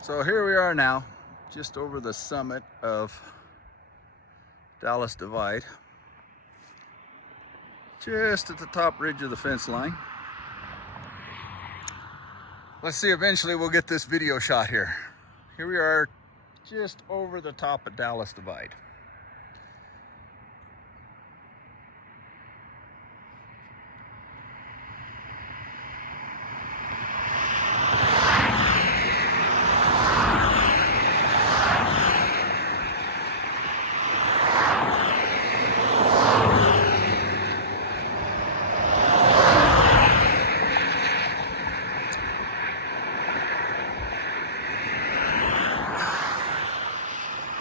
So here we are now, just over the summit of Dallas Divide, just at the top ridge of the fence line. Let's see, eventually we'll get this video shot here. Here we are, just over the top of Dallas Divide.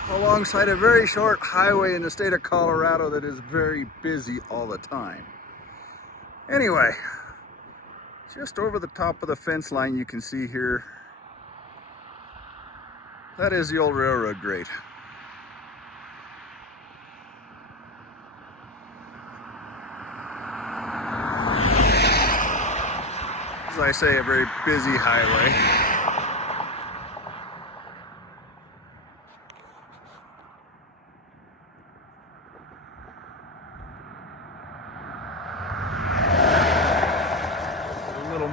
Alongside a very short highway in the state of Colorado that is very busy all the time. Anyway, just over the top of the fence line you can see here, that is the old railroad grade. As I say, a very busy highway.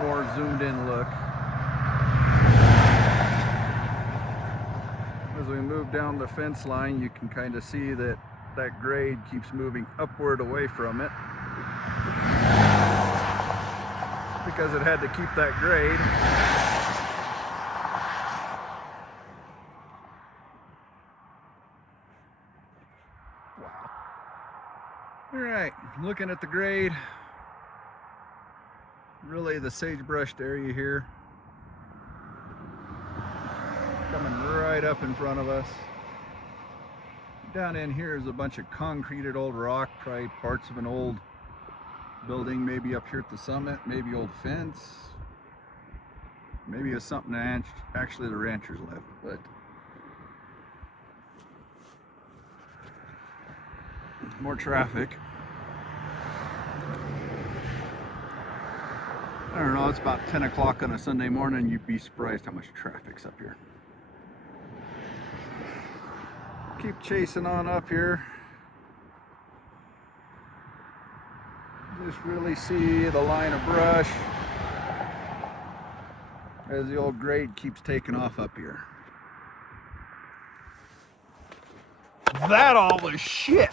More zoomed in look. As we move down the fence line, you can kind of see that that grade keeps moving upward away from it because it had to keep that grade. Wow. All right, looking at the grade. Really the sagebrushed area here, coming right up in front of us. Down in here is a bunch of concreted old rock, probably parts of an old building, maybe up here at the summit, maybe old fence, maybe it's something that actually the ranchers left. But more traffic. I don't know, it's about 10 o'clock on a Sunday morning. You'd be surprised how much traffic's up here. Keep chasing on up here. Just really see the line of brush as the old grade keeps taking off up here. That all was shit.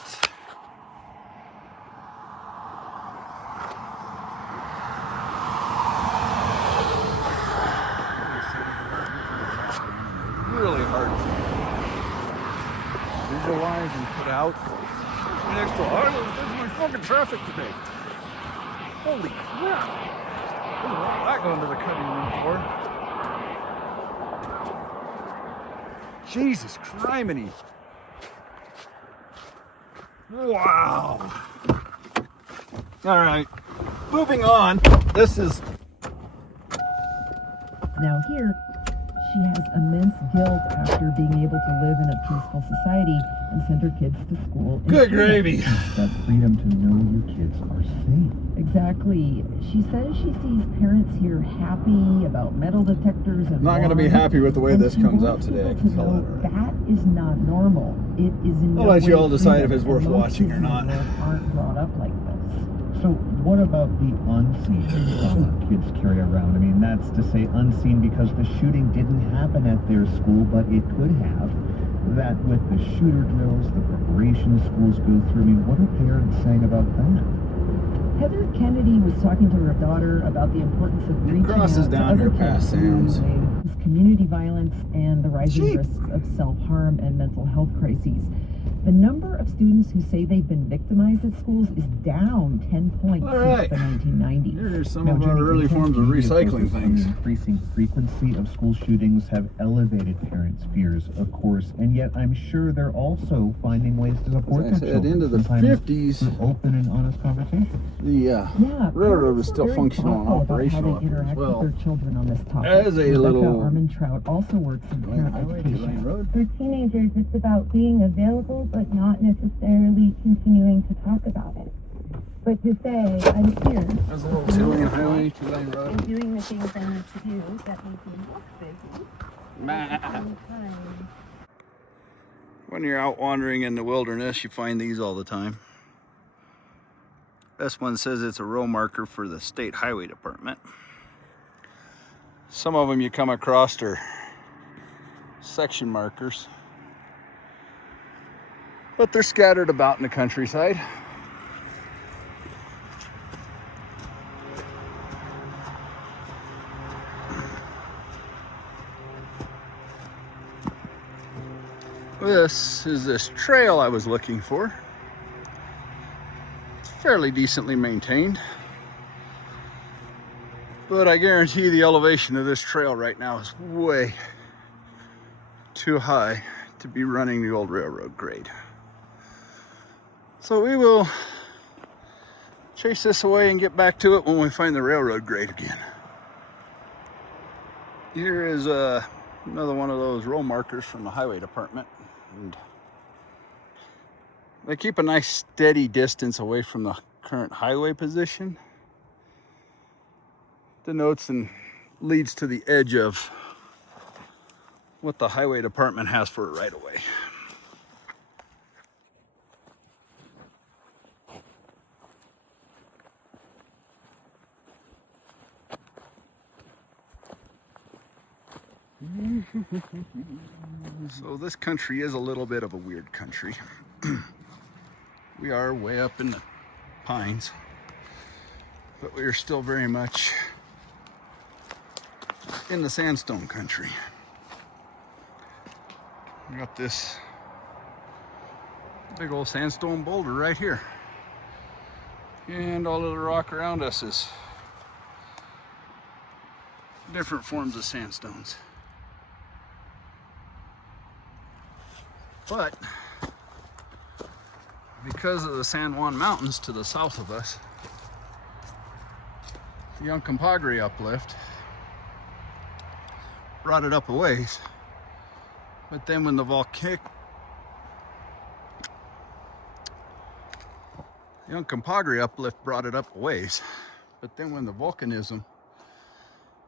Really hard to visualize and put out. Next to there's my fucking traffic today. Holy crap! There's a lot of that going to the cutting room floor. Jesus criminy! Wow! Alright, moving on. This is... Now here, she has immense guilt after being able to live in a peaceful society and send her kids to school. Good gravy. That freedom to know your kids are safe. Exactly. She says she sees parents here happy about metal detectors and not going to be happy with the way this comes out today. I can tell that. That is not normal. It is in no I'll let you all way decide if freedom, it's worth and most watching or kids not. Aren't brought up like this. So what about the unseen trauma kids carry around? I mean, that's to say unseen because the shooting didn't happen at their school, but it could have. That with the shooter drills, the preparation schools go through, I mean, what are parents saying about that? Heather Kennedy was talking to her daughter about the importance of reaching out to down other here past kids Sam's. who community violence and the rising risk of self-harm and mental health crises. The number of students who say they've been victimized at schools is down 10 points since the 1990s. Here's some of our early forms of recycling things. The increasing frequency of school shootings have elevated parents' fears, of course, and yet I'm sure they're also finding ways to support their children. Into the 50s, through open and honest conversations. The railroad was still functional and operational up here as well. Their children on this topic. As a little Armentrout also works in parent education. For teenagers, it's about being available, but not necessarily continuing to talk about it. But to say, I'm here. There's a little two-lane highway, two-lane road. And doing the things I need to do that make me look busy. When you're out wandering in the wilderness, you find these all the time. This one says it's a row marker for the State Highway Department. Some of them you come across are section markers, but they're scattered about in the countryside. This is this trail I was looking for. It's fairly decently maintained, but I guarantee the elevation of this trail right now is way too high to be running the old railroad grade. So we will chase this away and get back to it when we find the railroad grade again. Here is another one of those row markers from the highway department. And they keep a nice steady distance away from the current highway position. Denotes and leads to the edge of what the highway department has for it right away. So this country is a little bit of a weird country. We are way up in the pines, but we are still very much in the sandstone country. We got this big old sandstone boulder right here, and all of the rock around us is different forms of sandstones. But because of the San Juan Mountains to the south of us, the Uncompahgre uplift brought it up a ways. But then when the Uncompahgre uplift brought it up a ways. But then when the volcanism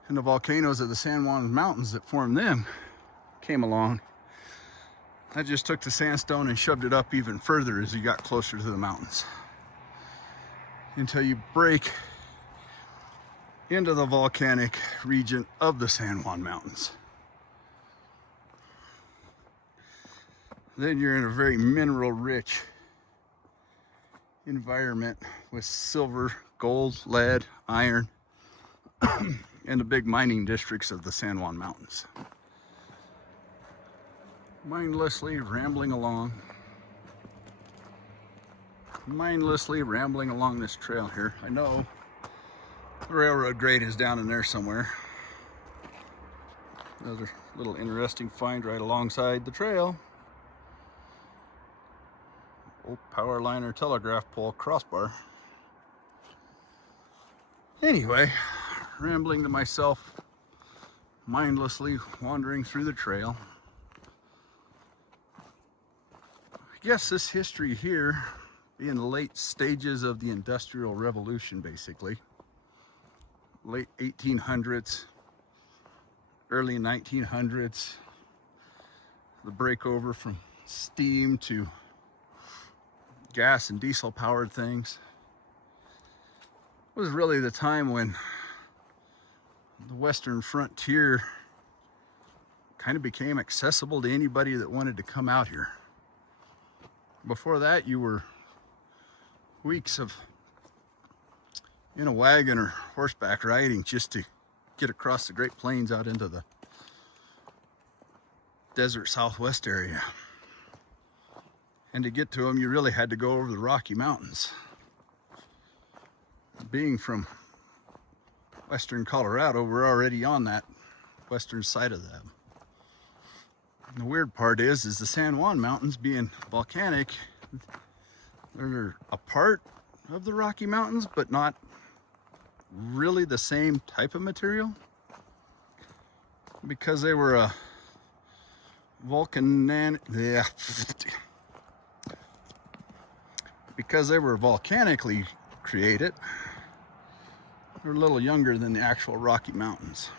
and the volcanoes of the San Juan Mountains that formed them came along, that just took the sandstone and shoved it up even further as you got closer to the mountains, until you break into the volcanic region of the San Juan Mountains. Then you're in a very mineral rich environment with silver, gold, lead, iron, and the big mining districts of the San Juan Mountains. Mindlessly rambling along this trail here. I know the railroad grade is down in there somewhere. Another little interesting find right alongside the trail. Old power line or telegraph pole crossbar. Anyway, rambling to myself, mindlessly wandering through the trail. I guess this history here, being the late stages of the Industrial Revolution, basically. Late 1800s, early 1900s, the breakover from steam to gas and diesel powered things, was really the time when the Western frontier kind of became accessible to anybody that wanted to come out here. Before that, you were weeks of in a wagon or horseback riding just to get across the Great Plains out into the desert southwest area. And to get to them, you really had to go over the Rocky Mountains. Being from western Colorado, we're already on that western side of them. And the weird part is the San Juan Mountains being volcanic, they're a part of the Rocky Mountains, but not really the same type of material, because they were a because they were volcanically created. They're a little younger than the actual Rocky Mountains.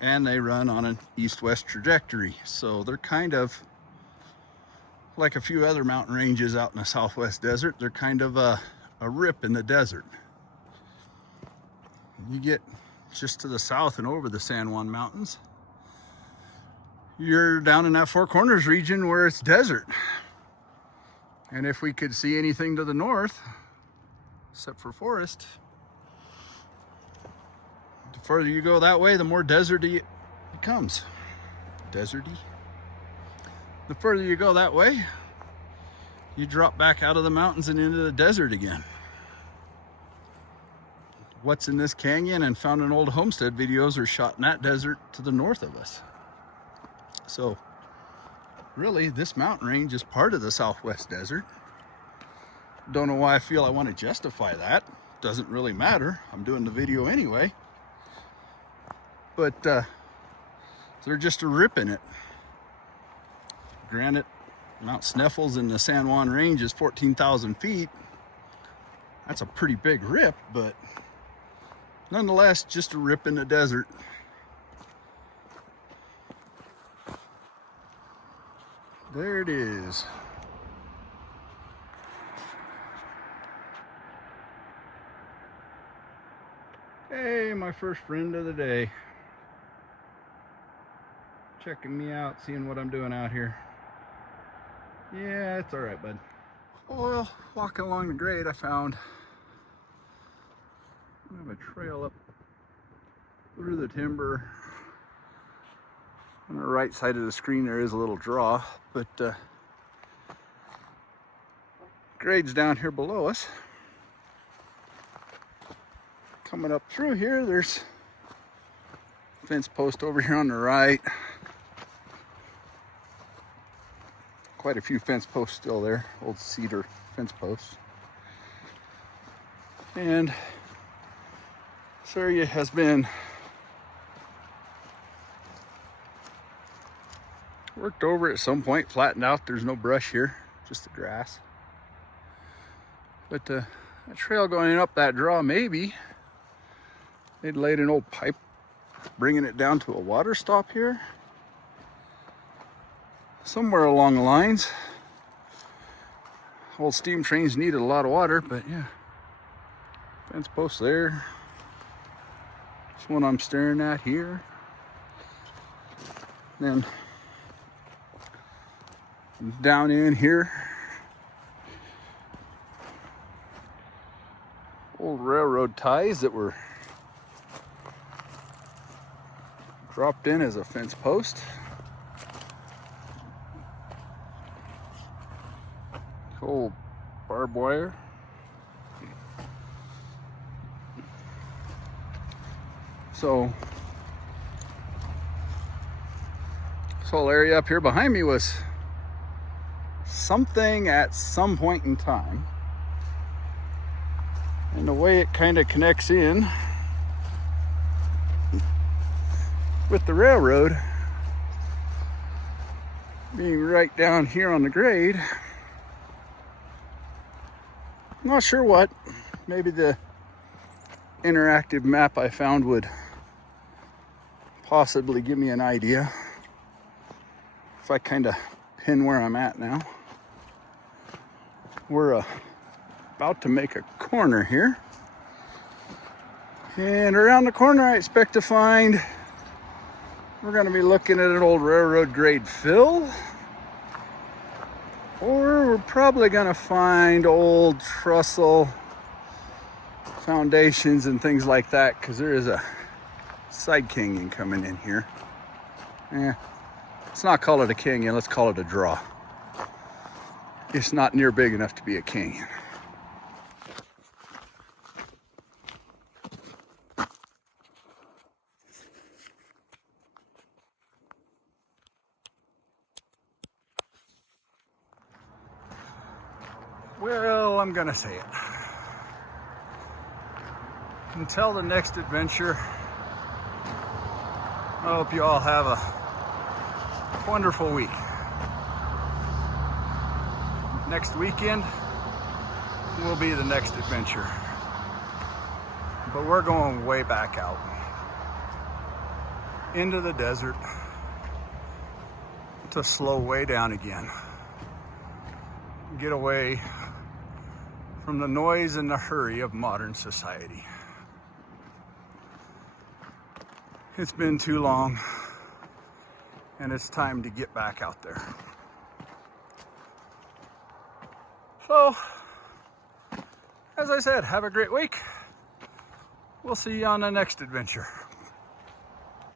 and they run on an east-west trajectory. So they're kind of like a few other mountain ranges out in the southwest desert. They're kind of a rip in the desert. You get just to the south and over the San Juan Mountains, you're down in that Four Corners region where it's desert. And if we could see anything to the north, except for forest, the further you go that way, the more deserty it becomes. Deserty. The further you go that way, you drop back out of the mountains and into the desert again. What's in this canyon and Found in Old Homestead videos are shot in that desert to the north of us. So really, this mountain range is part of the southwest desert. Don't know why I feel I want to justify that. Doesn't really matter. I'm doing the video anyway. But they're just a rip in it. Granted, Mount Sneffels in the San Juan range is 14,000 feet. That's a pretty big rip, but nonetheless, just a rip in the desert. There it is. Hey, my first friend of the day. Checking me out, seeing what I'm doing out here. Yeah, it's all right, bud. Well, walking along the grade, I found I have a trail up through the timber. On the right side of the screen there is a little draw, but grade's down here below us. Coming up through here, there's a fence post over here on the right. Quite a few fence posts still there, old cedar fence posts. And this area has been worked over at some point, flattened out. There's no brush here, just the grass. But that trail going up that draw, maybe they'd laid an old pipe bringing it down to a water stop here. Somewhere along the lines. Old steam trains needed a lot of water, but yeah. Fence post there. This one I'm staring at here. Then down in here, old railroad ties that were dropped in as a fence post. Old barbed wire. So this whole area up here behind me was something at some point in time. And the way it kind of connects in with the railroad being right down here on the grade, I'm not sure what. Maybe the interactive map I found would possibly give me an idea. If I kind of pin where I'm at now. We're about to make a corner here. And around the corner I expect to find, we're going to be looking at an old railroad grade fill. Or we're probably going to find old trestle foundations and things like that, because there is a side canyon coming in here. Yeah, let's not call it a canyon, let's call it a draw. It's not near big enough to be a canyon. Well, I'm gonna say it. Until the next adventure, I hope you all have a wonderful week. Next weekend will be the next adventure. But we're going way back out. into the desert to slow way down again. Get away from the noise and the hurry of modern society. It's been too long, and it's time to get back out there. So, as I said, have a great week. We'll see you on the next adventure.